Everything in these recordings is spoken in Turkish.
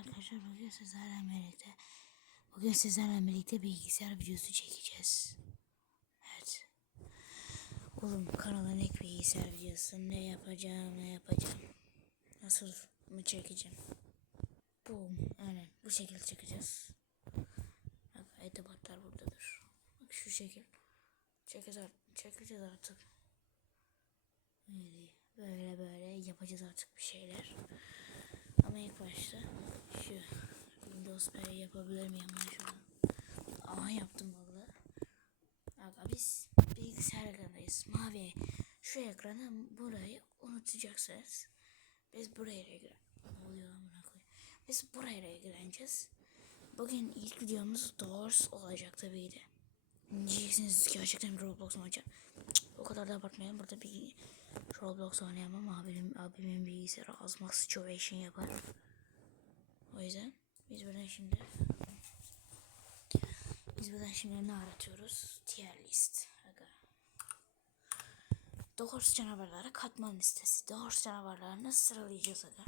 arkadaşlar bugün sizlerle birlikte bugün sizlerle birlikte bilgisayar videosu çekeceğiz. Evet. Oğlum kanalın ilk bilgisayar videosu ne yapacağım ne yapacağım. Nasıl mı çekeceğim. Boom. Aynen bu şekilde çekeceğiz. Bak edebatlar buradadır. Bak şu şekil. Çekeceğiz, çekeceğiz artık. Böyle böyle böyle yapacağız artık bir şeyler. Ama ilk başta şu Windows P yapabilir miyim ben şunu? Aha yaptım valla. Aga biz bilgisayar ekranındayız. Mavi. Şu ekranı burayı unutacaksınız. Biz buraya ilgilen. Oluyor amına koyayım. Biz buraya ilgileneceğiz. Bugün ilk videomuz Doors olacak tabii de. Diyeceksiniz gerçekten bir Roblox mu? Cık, O kadar da abartmayalım. Burada bir Roblox oynayamam. Abimin, abimin bilgisayarı azmak situation yapar. O yüzden biz buradan şimdi biz buradan şimdi ne aratıyoruz? Tier list. Aga. Doğrusu canavarlara katman listesi. Doğrusu canavarlarını sıralayacağız aga.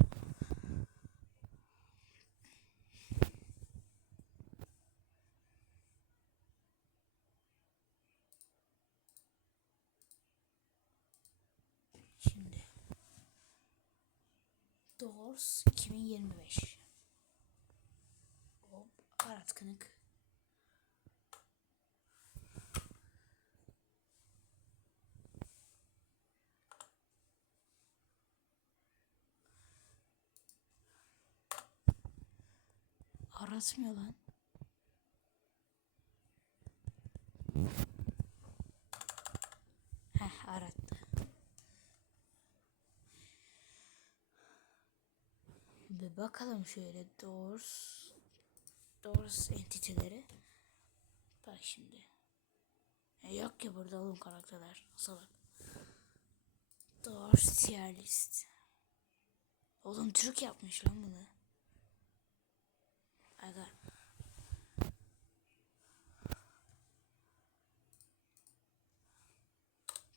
Şimdi Doors 2025 Hop Arat Kınık Aratmıyor lan. Heh arattı. Bakalım şöyle Doors Doors entiteleri. Bak şimdi. E, yok ki burada oğlum karakterler. Salak. Doors tier list. Oğlum Türk yapmış lan bunu. Aga.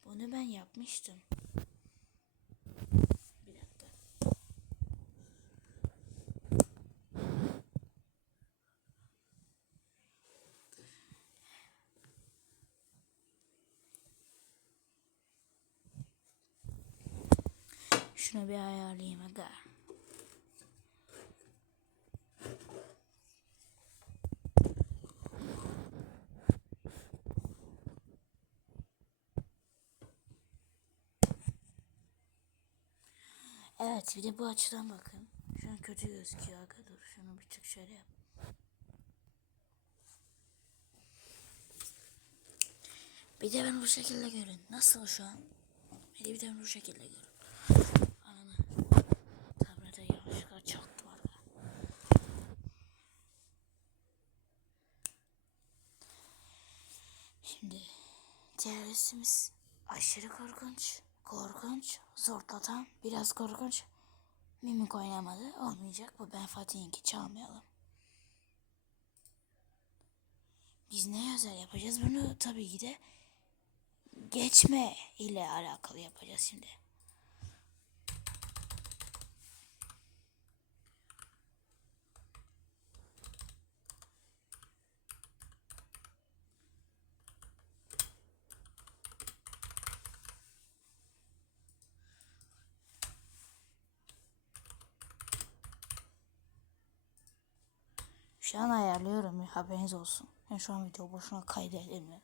Bunu ben yapmıştım. Bir dakika. Şunu bir ayarlayayım aga. Evet bir de bu açıdan bakın. Şu an kötü gözüküyor aga dur. Şunu bir tık şöyle yap. Bir de ben bu şekilde görün. Nasıl şu an? Bir de bir de bu şekilde görün. Ananı. Tablete yanlışlıkla çaktım arada. Şimdi teröristimiz aşırı korkunç, korkunç, zorlatan, biraz korkunç. Mimik oynamadı, olmayacak. Bu Ben Fatih'inki çalmayalım. Biz ne özel yapacağız bunu tabii ki de geçme ile alakalı yapacağız şimdi. Şu an ayarlıyorum ya haberiniz olsun. Ben şu an video boşuna kaydedilmiyor.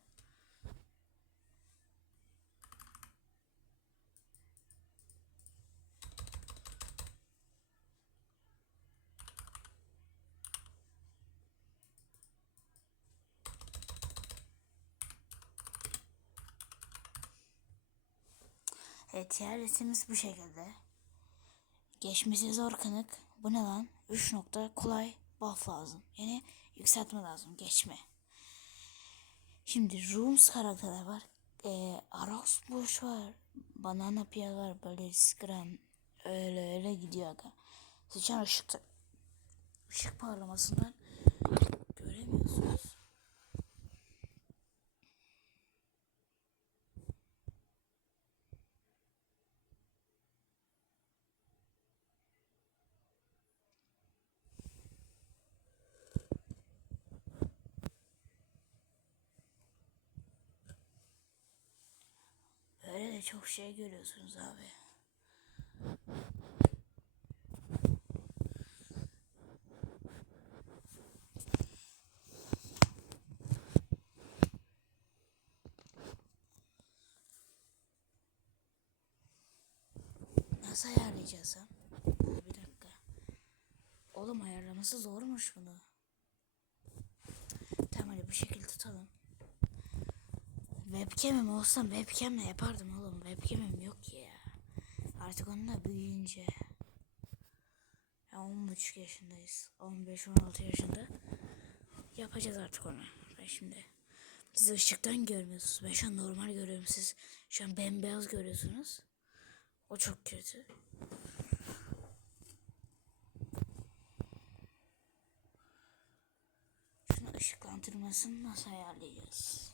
Evet diğer resimimiz bu şekilde. Geçmesi zor kınık. Bu ne lan? 3 nokta kolay buff lazım. Yani yükseltme lazım. Geçme. Şimdi Rooms karakterler var. Ee, Aros Bush var. Banana Pia var. Böyle. Öyle öyle gidiyor aga. Sıçan ışıkta ışık parlamasından Çok şey görüyorsunuz abi. Nasıl ayarlayacağız ha? Bir dakika. Oğlum ayarlaması zormuş bunu. Tamam hadi bu şekilde tutalım. Webcam'im olsam webcam'le yapardım oğlum. Webcam'im yok ki ya. Artık onunla büyüyünce. Ya 13 yaşındayız. 15-16 yaşında. Yapacağız artık onu. Ben şimdi. Siz ışıktan görmüyorsunuz. Ben şu an normal görüyorum. Siz şu an bembeyaz görüyorsunuz. O çok kötü. Şunu ışıklandırmasını nasıl ayarlayacağız?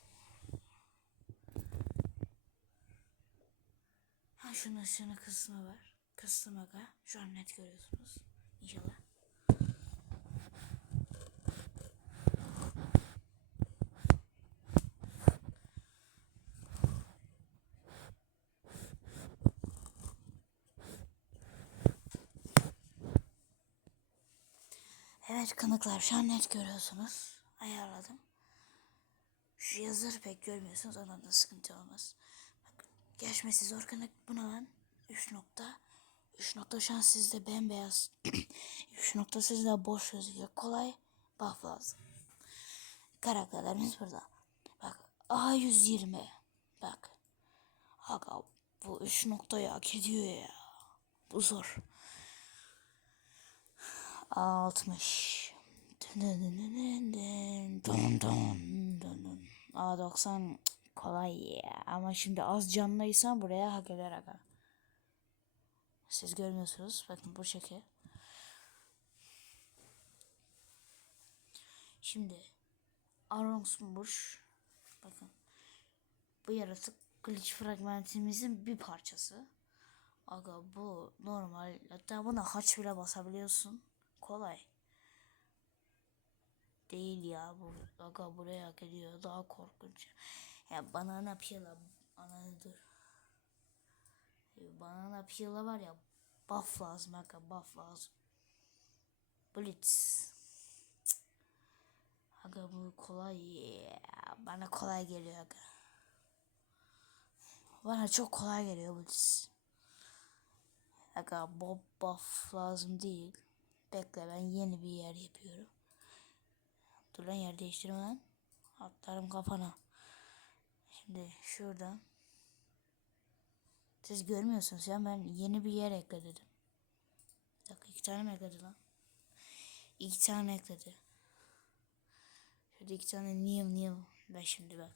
Şunun ışığını kısma var. Kıstım aga. Şu an net görüyorsunuz. İnşallah. Evet kanıklar şu an net görüyorsunuz. Ayarladım. Şu yazıları pek görmüyorsunuz. Ondan da sıkıntı olmaz. Geçmesi zor kanık. Bu ne lan? 3 nokta. 3 nokta şu an sizde bembeyaz. 3 nokta sizde boş gözüküyor. Kolay. Buff lazım. Karakterlerimiz burada. Bak A120. Bak. Aga bu 3 noktayı hak ediyor ya. Bu zor. A60. A90 kolay ya. Ama şimdi az canlıysan buraya hak eder aga. Siz görmüyorsunuz. Bakın bu şekil. Şimdi Aronsmuş. Bakın. Bu yaratık glitch fragmentimizin bir parçası. Aga bu normal. Hatta buna haç bile basabiliyorsun. Kolay. Değil ya bu. Aga buraya hak ediyor. Daha korkunç. Ya banana pila. Ana dur. Banana pila var ya. Buff lazım aga buff lazım. Blitz. Aga bu kolay. Bana kolay geliyor aga. Bana çok kolay geliyor Blitz. Aga bob buff lazım değil. Bekle ben yeni bir yer yapıyorum. Dur lan yer değiştirme lan. Atlarım kafana. Şimdi şuradan. Siz görmüyorsunuz ya ben yeni bir yer ekledim. Bir dakika iki tane mi ekledi lan? İki tane ekledi. Şurada iki tane new new. Ben şimdi bak.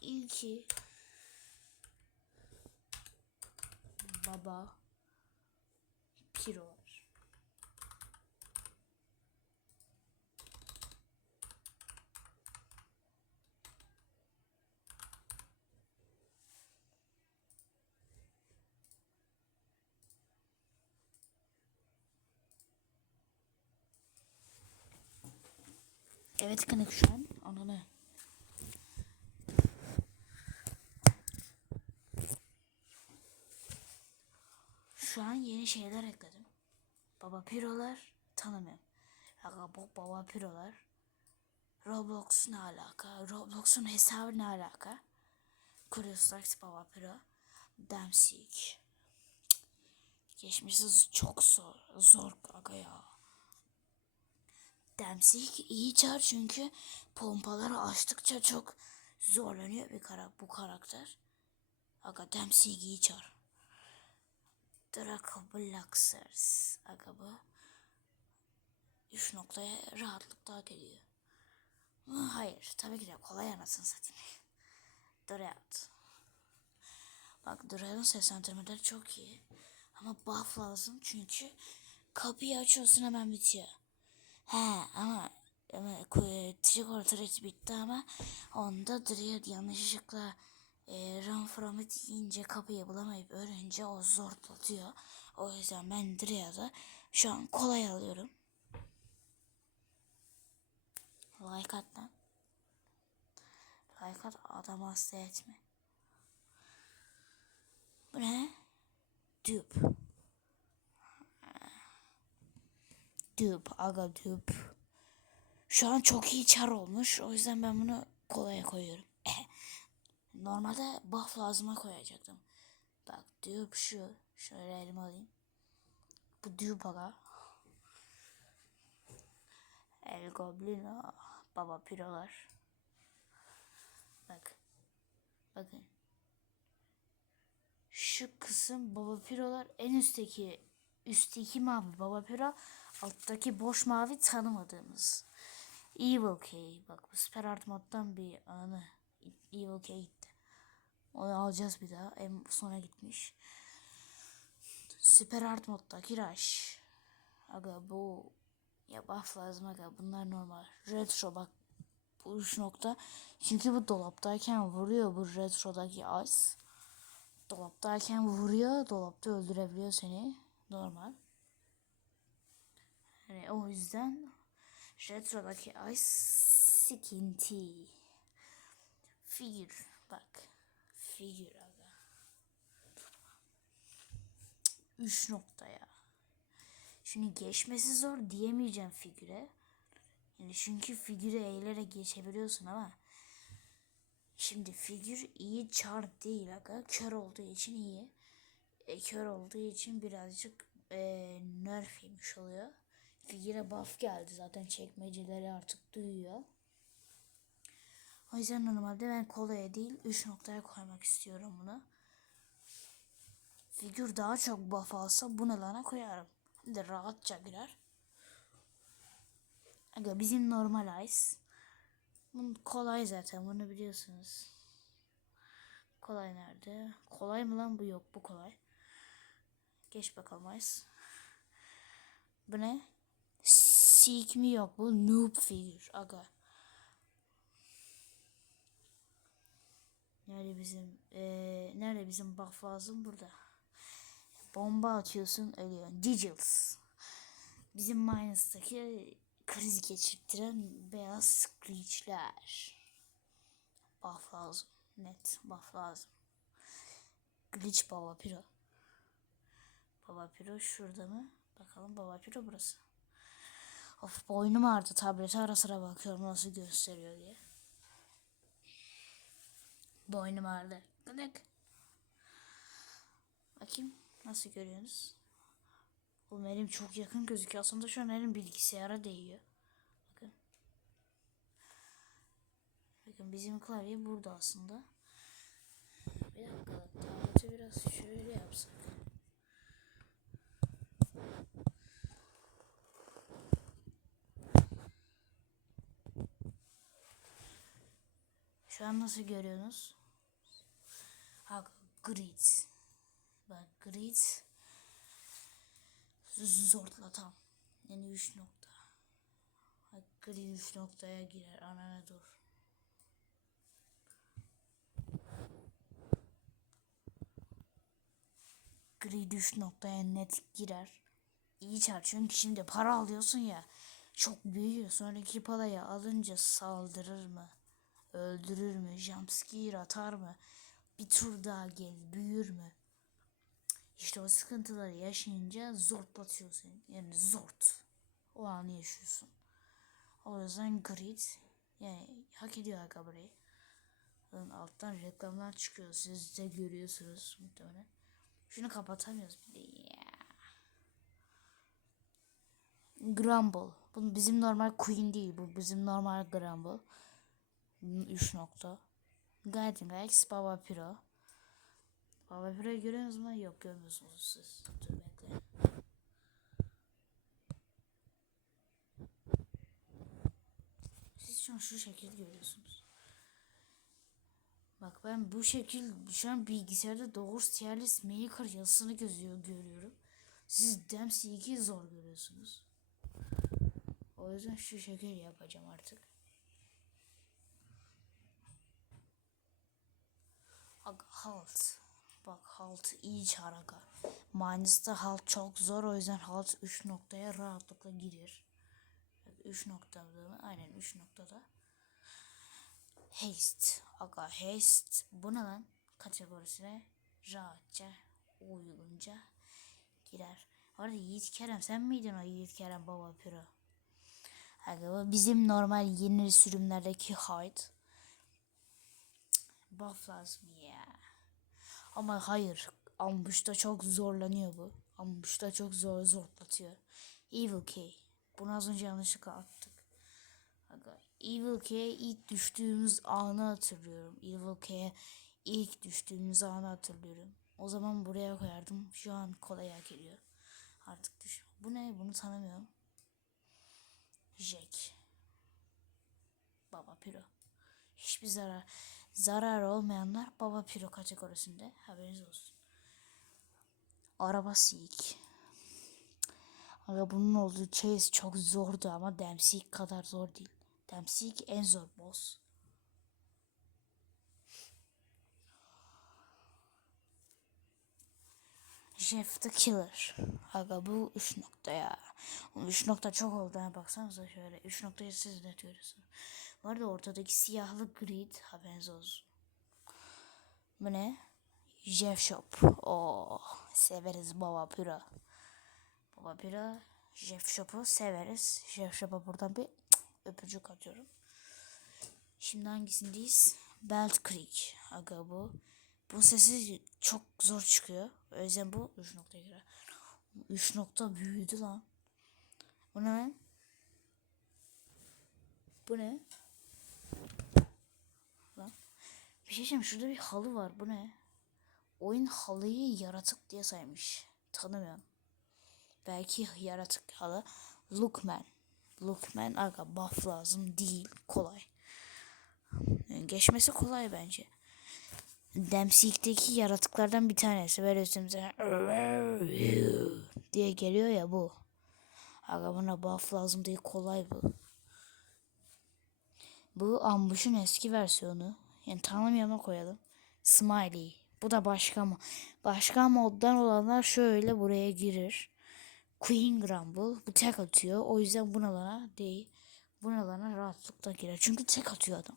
İlki baba Piro var. Evet kanık şu an. Ananı. Şu an yeni şeyler ekledim. Baba Pirolar tanımıyorum. Aga bu Baba Pirolar. Roblox ne alaka? Roblox'un hesabı ne alaka? Curious Baba Piro. Damsik. Geçmişi çok zor. Zor aga ya. Damsik iyi çar çünkü pompaları açtıkça çok zorlanıyor bir kara bu karakter. Aga Damsik iyi çar. Draco Blacksers. Aga bu. 3 noktaya rahatlıkla hak ediyor. Hayır. Tabii ki de kolay anasını satayım. Dread. Bak Dread'ın seslendirmeleri çok iyi. Ama buff lazım çünkü kapıyı açıyorsun hemen bitiyor. He ama ama Trigger Threat bitti ama onda Dread yanlışlıkla e, Run From It deyince kapıyı bulamayıp öğrenince o zorlatıyor. O yüzden ben Dread'ı şu an kolay alıyorum. Like at lan. Like at adam hasta etme. Bu ne? Dupe. Dupe. Aga dupe. Şu an çok iyi çar olmuş. O yüzden ben bunu kolaya koyuyorum. Normalde buff lazıma koyacaktım. Bak dupe şu. Şöyle elime alayım. Bu dupe aga. El Goblino. Baba pirolar. Bak. Bakın. Şu kısım baba pirolar en üstteki üstteki mavi baba piro alttaki boş mavi tanımadığımız. Evil K. Bak bu süper art moddan bir anı. Evil K gitti. Onu alacağız bir daha. En sona gitmiş. Süper art moddaki Rush. Aga bu ya buff lazım aga bunlar normal. Retro bak bu üç nokta. Çünkü bu dolaptayken vuruyor bu retrodaki ice. Dolaptayken vuruyor. Dolapta öldürebiliyor seni. Normal. Yani o yüzden retrodaki ice sıkıntı. Figür bak. Figür aga. Üç nokta ya. Şimdi geçmesi zor diyemeyeceğim figüre. Yani çünkü figürü eğilerek geçebiliyorsun ama şimdi figür iyi çar değil aga. Kör olduğu için iyi. E, kör olduğu için birazcık e, nerf yemiş oluyor. Figüre buff geldi zaten çekmeceleri artık duyuyor. O yüzden normalde ben kolaya değil 3 noktaya koymak istiyorum bunu. Figür daha çok buff alsa bu nelana koyarım. Hem de rahatça girer. Aga bizim normal ice. Bunun kolay zaten bunu biliyorsunuz. Kolay nerede? Kolay mı lan bu yok bu kolay. Geç bakalım ice. Bu ne? Seek mi yok bu noob figür aga. Nerede bizim ee, nerede bizim buff lazım burada. Bomba atıyorsun ölüyorsun. Digils. Bizim Minus'taki kriz geçirtiren beyaz screechler. Buff lazım. Net buff lazım. Glitch Baba Piro. Baba Piro şurada mı? Bakalım Baba Piro burası. Of boynum ağrıdı tablete ara sıra bakıyorum nasıl gösteriyor diye. Boynum ağrıdı. Gıdık. Bakayım nasıl görüyorsunuz? Oğlum elim çok yakın gözüküyor. Aslında şu an elim bilgisayara değiyor. Bakın. Bakın bizim klavye burada aslında. Bir dakika. Tableti biraz şöyle yapsak. Şu an nasıl görüyorsunuz? Ha, grid. Bak grid zorla tam. Yani 3 nokta. Bak grid 3 noktaya girer. Anana dur. Grid 3 noktaya net girer. İyi çar çünkü şimdi para alıyorsun ya. Çok büyüyor. Sonraki parayı alınca saldırır mı? Öldürür mü? Jumpscare atar mı? Bir tur daha gel büyür mü? İşte o sıkıntıları yaşayınca zortlatıyor seni. Yani zort. O anı yaşıyorsun. O yüzden grid yani hak ediyor. Zaten alttan reklamlar çıkıyor. Siz de görüyorsunuz muhtemelen. Şunu kapatamıyoruz bir de. Yeah. Grumble. Bu bizim normal Queen değil. Bu bizim normal Grumble. 3 nokta. Guiding X, Baba Piro. Baba Piro'yu görüyorsunuz mu? Yok görmüyorsunuz siz. Dur. Siz şu an şu şekil görüyorsunuz. Bak ben bu şekil şu an bilgisayarda Doors Tierless Maker yazısını gözüyor, görüyorum. Siz Dempsey 2 zor görüyorsunuz. O yüzden şu şekil yapacağım artık. Bak halt. Bak halt iyi çaraka. Minus'ta halt çok zor o yüzden halt 3 noktaya rahatlıkla girer. 3 noktada mı? Aynen 3 noktada. Haste. Aga haste. Bu ne lan? Kategorisine rahatça uygunca girer. Orada Yiğit Kerem sen miydin o Yiğit Kerem baba piro? Aga bizim normal yeni sürümlerdeki height. Buff lazım. Ama hayır. Ambuşta çok zorlanıyor bu. Ambuşta çok zor zorlatıyor. Evil K. Bunu az önce yanlışlıkla attık. Evil K'ye ilk düştüğümüz anı hatırlıyorum. Evil K'ye ilk düştüğümüz anı hatırlıyorum. O zaman buraya koyardım. Şu an kolay hak ediyor. Artık düş. Bu ne? Bunu tanımıyorum. Jack. Baba Piro. Hiçbir zarar zarar olmayanlar Baba Piro kategorisinde. Haberiniz olsun. Araba Seek. Aga bunun olduğu chase çok zordu ama Dempsey kadar zor değil. Dempsey en zor boss. Jeff the Killer. Aga bu 3 nokta ya. 3 nokta çok oldu ha baksanıza şöyle. 3 noktayı siz de görüyorsunuz. Bu arada ortadaki siyahlı grid haberiniz olsun. Bu ne? Jeff Shop. Oh, severiz baba püra. Baba püra. Jeff Shop'u severiz. Jeff Shop'a buradan bir öpücük atıyorum. Şimdi hangisindeyiz? Belt Creek. Aga bu. Bu sesi çok zor çıkıyor. O yüzden bu 3 noktaya girer. 3 nokta büyüdü lan. Bu ne? Bu ne? Lan. Bir şey diyeceğim. Şurada bir halı var. Bu ne? Oyun halıyı yaratık diye saymış. Tanımıyorum. Belki yaratık halı. Lookman. Lookman aga buff lazım değil. Kolay. Geçmesi kolay bence. Dempsey'deki yaratıklardan bir tanesi. Böyle üstümüze diye geliyor ya bu. Aga buna buff lazım değil. Kolay bu. Bu Ambush'un eski versiyonu. Yani tanımıyana koyalım. Smiley. Bu da başka mı? Başka moddan olanlar şöyle buraya girir. Queen Grumble. Bu tek atıyor. O yüzden bunalara değil. Bunalara rahatlıkla girer. Çünkü tek atıyor adam.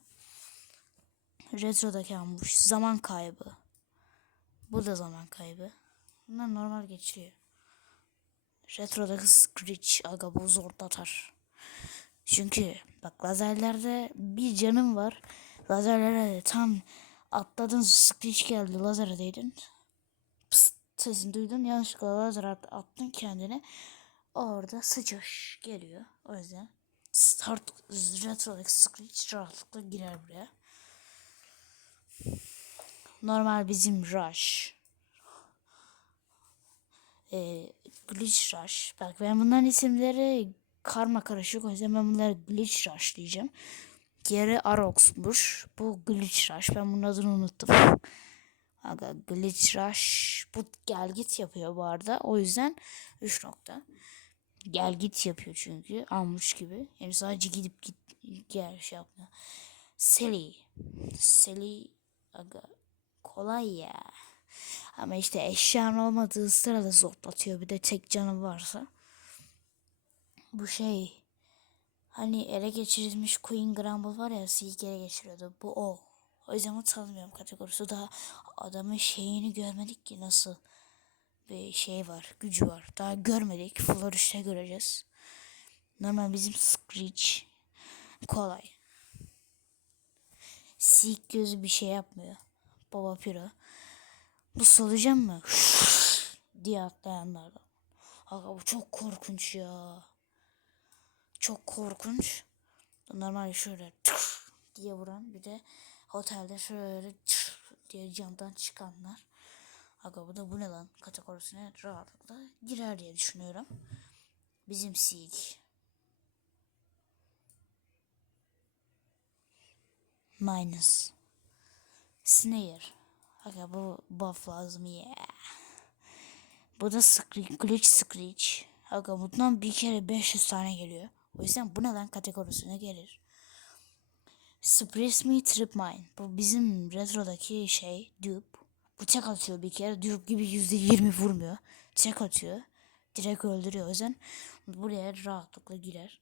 Retro'daki ambush. Zaman kaybı. Bu da zaman kaybı. Bunlar normal geçiyor. Retro'daki Screech. Aga bu zorlatar. Çünkü bak lazerlerde bir canım var. Lazerlere tam atladın Screech geldi lazere değdin. Pıst sesini duydun yanlışlıkla lazer at, attın kendine. Orada sıçış geliyor. O yüzden Start Retro'daki Screech rahatlıkla girer buraya. Normal bizim Rush. Ee, Glitch Rush. Bak ben bunların isimleri karma karışık. O yüzden ben bunları Glitch Rush diyeceğim. Diğeri Arox'muş. Bu Glitch Rush. Ben bunun adını unuttum. Aga Glitch Rush. Bu gel git yapıyor bu arada. O yüzden 3 nokta. Gel git yapıyor çünkü. Almış gibi. Yani sadece gidip git gel şey yapmıyor. Sally. Sally aga kolay ya. Ama işte eşyan olmadığı sırada zorlatıyor. Bir de tek canı varsa. Bu şey hani ele geçirilmiş Queen Grumble var ya Seek ele geçiriyordu. Bu o. O yüzden bunu tanımıyorum kategorisi. Daha adamın şeyini görmedik ki nasıl bir şey var. Gücü var. Daha görmedik. Flourish'te göreceğiz. Normal bizim Screech kolay. Seek gözü bir şey yapmıyor. Baba Piro. Bu solucan mı? diye atlayanlardan. Aga bu çok korkunç ya. Çok korkunç. Normal şöyle diye vuran bir de otelde şöyle diye camdan çıkanlar. Aga bu da bu ne lan kategorisine rahatlıkla girer diye düşünüyorum. Bizim Seek. Minus. Snare. Aga bu buff lazım ya. Yeah. Bu da Screech, Glitch Screech. Aga bundan bir kere 500 tane geliyor. O yüzden bu neden kategorisine gelir. Suppress Me Trip Mine. Bu bizim retrodaki şey dupe. Bu tek atıyor bir kere. Dupe gibi %20 vurmuyor. Tek atıyor. Direkt öldürüyor. O yüzden buraya rahatlıkla girer.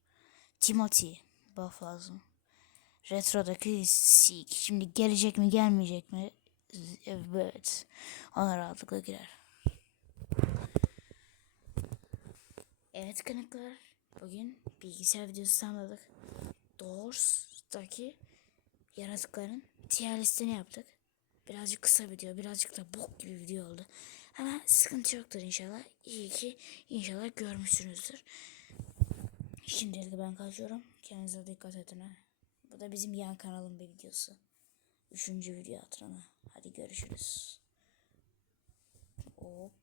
Timothy. Buff lazım. Retrodaki Seek. Şimdi gelecek mi gelmeyecek mi? Evet. Ona rahatlıkla girer. Evet kanıklar. Bugün bilgisayar videosu tamamladık. Doors'taki yaratıkların tier listini yaptık. Birazcık kısa video, birazcık da bok gibi video oldu. Ama sıkıntı yoktur inşallah. İyi ki inşallah görmüşsünüzdür. Şimdilik ben kaçıyorum. Kendinize dikkat edin ha. Bu da bizim yan kanalın bir videosu. Üçüncü video hatırına. Hadi görüşürüz. Hop.